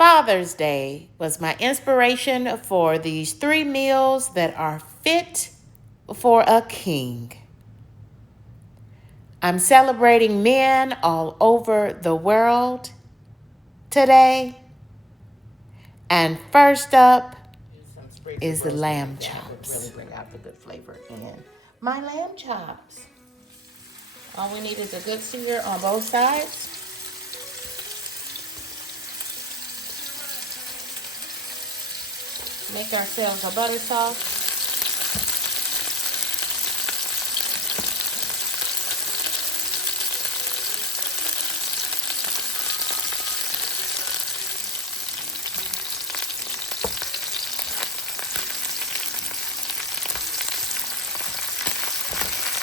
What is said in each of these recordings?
Father's Day was my inspiration for these 3 meals that are fit for a king. I'm celebrating men all over the world today. And first up is the lamb chops. Really bring out the good flavor in my lamb chops. All we need is a good sear on both sides. Make ourselves a butter sauce.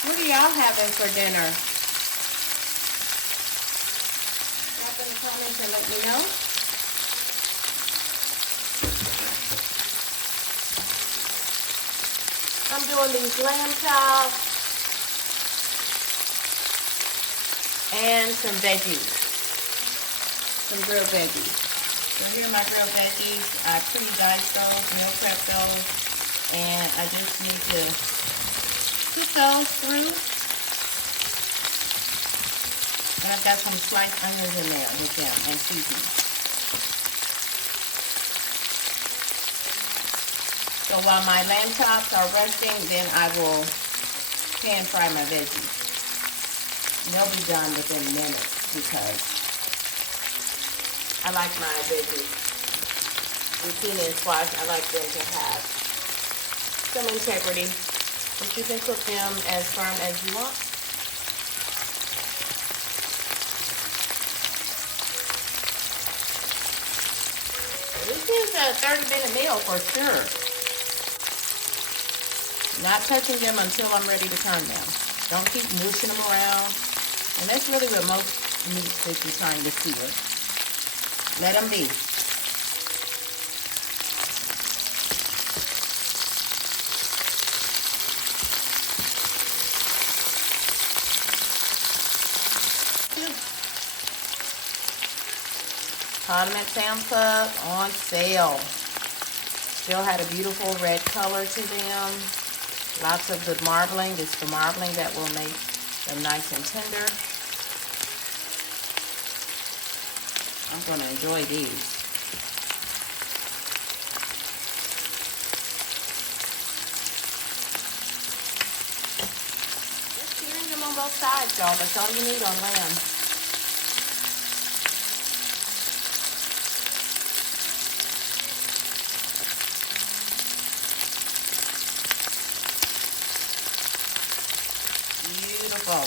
What are y'all having for dinner? Drop in the comments and let me know. I'm doing these lamb chops and some veggies, some grilled veggies. So here are my grilled veggies. I pre-diced those, meal prep those, and I just need to cook those through. And I've got some sliced onions in there with them and seasoning. So while my lamb chops are resting, then I will pan fry my veggies. They'll be done within minutes because I like my veggies, zucchini and squash, I like them to have some integrity, but you can cook them as firm as you want. This is a 30-minute meal for sure. Not touching them until I'm ready to turn them. Don't keep mushing them around. And that's really what most meats that you're trying to sear. Let them be. Condiment Sam's Club on sale. Still had a beautiful red color to them. Lots of good marbling. It's the marbling that will make them nice and tender. I'm going to enjoy these. Just searing them on both sides, y'all. That's all you need on lamb. Beautiful.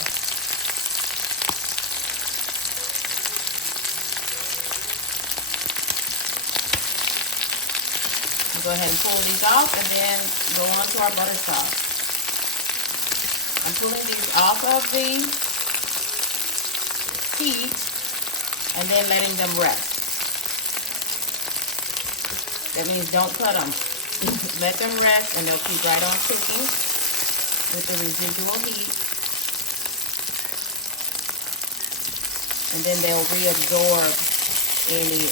We'll go ahead and pull these off and then go on to our butter sauce. I'm pulling these off of the heat and then letting them rest. That means don't cut them. Let them rest and they'll keep right on cooking with the residual heat. And then they'll reabsorb any,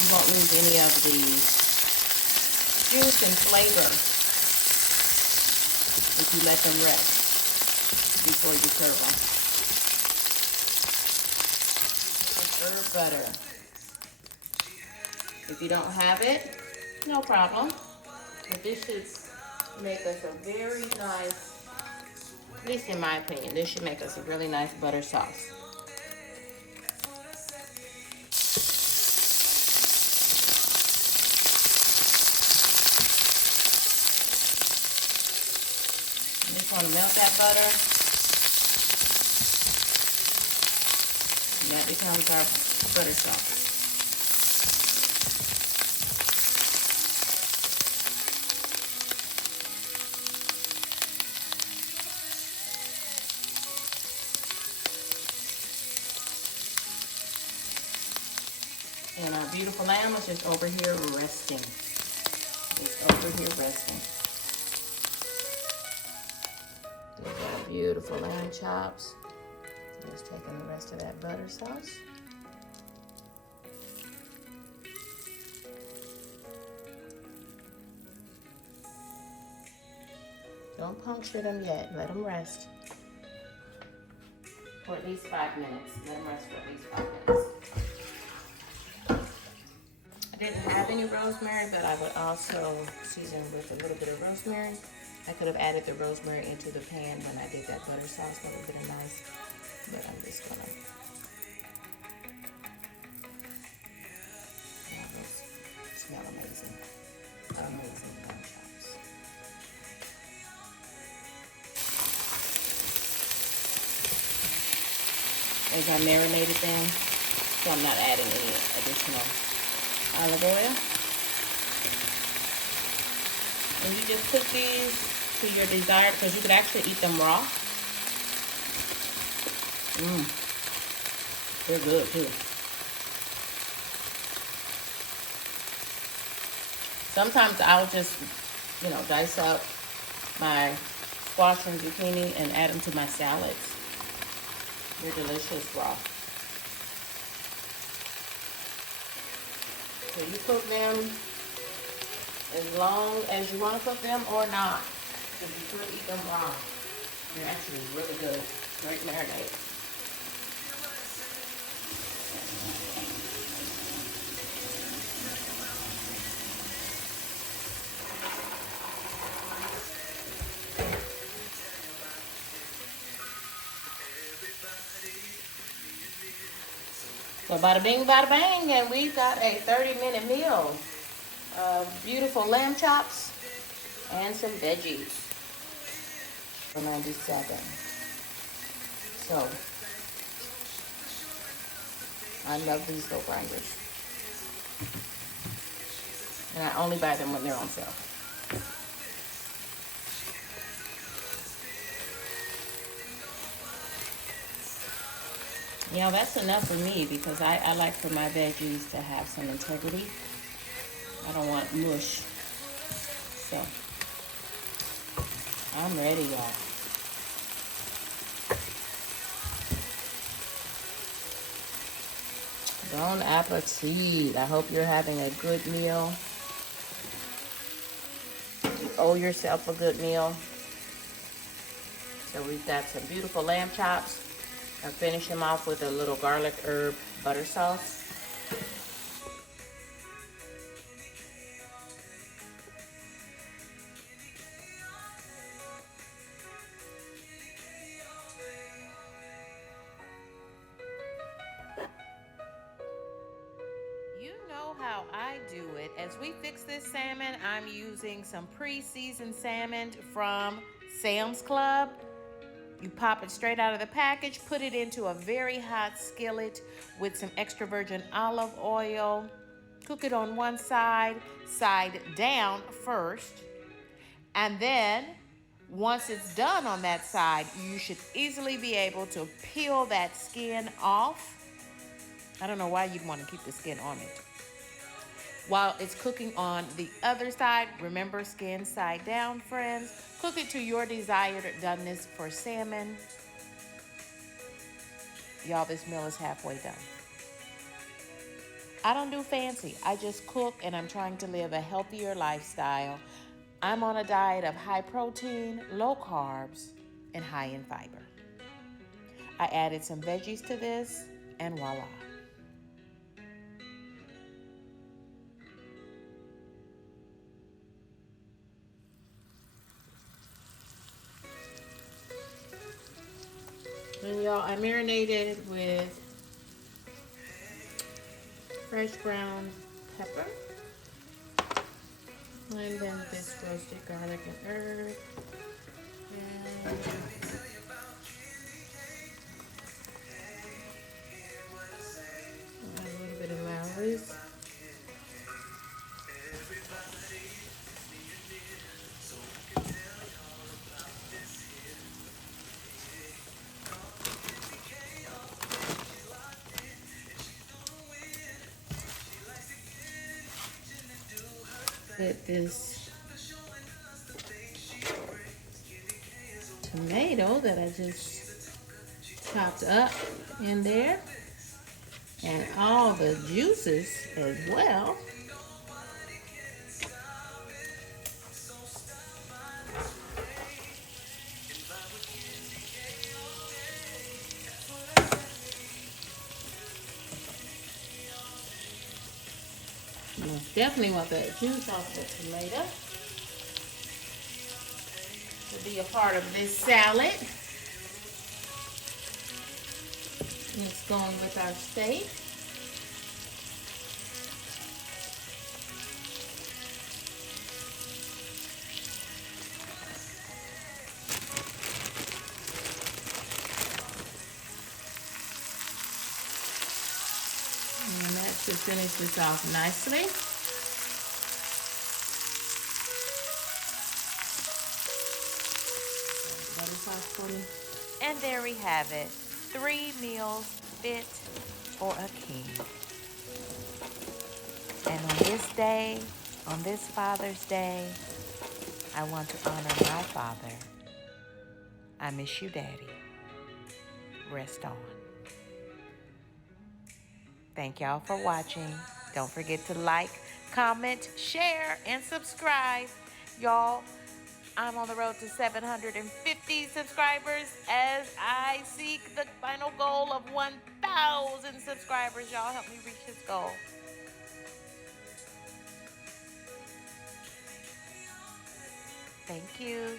you won't lose any of the juice and flavor if you let them rest before you serve them. Serve butter. If you don't have it, no problem. But this should make us a very nice, at least in my opinion, this should make us a really nice butter sauce. I just want to melt that butter. And that becomes our butter sauce. And our beautiful lamb is just over here resting. It's over here resting. There's our beautiful lamb chops. Just taking the rest of that butter sauce. Don't puncture them yet. Let them rest for at least 5 minutes. Let them rest for at least 5 minutes. I didn't have any rosemary, but I would also season with a little bit of rosemary. I could have added the rosemary into the pan when I did that butter sauce. That would have been nice. But I'm just gonna. Yeah, those smell amazing. Amazing lamb chops. As I marinated them, so I'm not adding any additional olive oil. And you just cook these to your desire, because you could actually eat them raw. They're good too. Sometimes I'll just, dice up my squash and zucchini and add them to my salads. They're delicious raw. So you cook them as long as you want to cook them or not. Because you could eat them raw. They're actually really good. Great marinade. So bada bing, bada bang, and we've got a 30-minute meal of beautiful lamb chops and some veggies for 97. So I love these dough grinders, and I only buy them when they're on sale. That's enough for me, because I like for my veggies to have some integrity. I don't want mush. So I'm ready, y'all. Bon appetit. I hope you're having a good meal. You owe yourself a good meal. So we've got some beautiful lamb chops. I'll finish them off with a little garlic herb butter sauce. You know how I do it. As we fix this salmon, I'm using some pre-seasoned salmon from Sam's Club. You pop it straight out of the package, put it into a very hot skillet with some extra virgin olive oil. Cook it on one side down first. And then, once it's done on that side, you should easily be able to peel that skin off. I don't know why you'd want to keep the skin on it. While it's cooking on the other side, remember, skin side down, friends. Cook it to your desired doneness for salmon. Y'all, this meal is halfway done. I don't do fancy. I just cook, and I'm trying to live a healthier lifestyle. I'm on a diet of high protein, low carbs, and high in fiber. I added some veggies to this, and voila. And y'all, I marinated with fresh ground pepper, and then this roasted garlic and herb, and a little bit of Lowry's. Put this tomato that I just chopped up in there, and all the juices as well. most definitely want that juice off the tomato to be a part of this salad. And it's going with our steak. And that should finish this off nicely. Butter sauce for me. And there we have it. 3 meals fit for a king. And on this day, on this Father's Day, I want to honor my father. I miss you, Daddy. Rest on. Thank y'all for watching. Don't forget to like, comment, share, and subscribe. Y'all, I'm on the road to 750 subscribers as I seek the final goal of 1,000 subscribers. Y'all help me reach this goal. Thank you.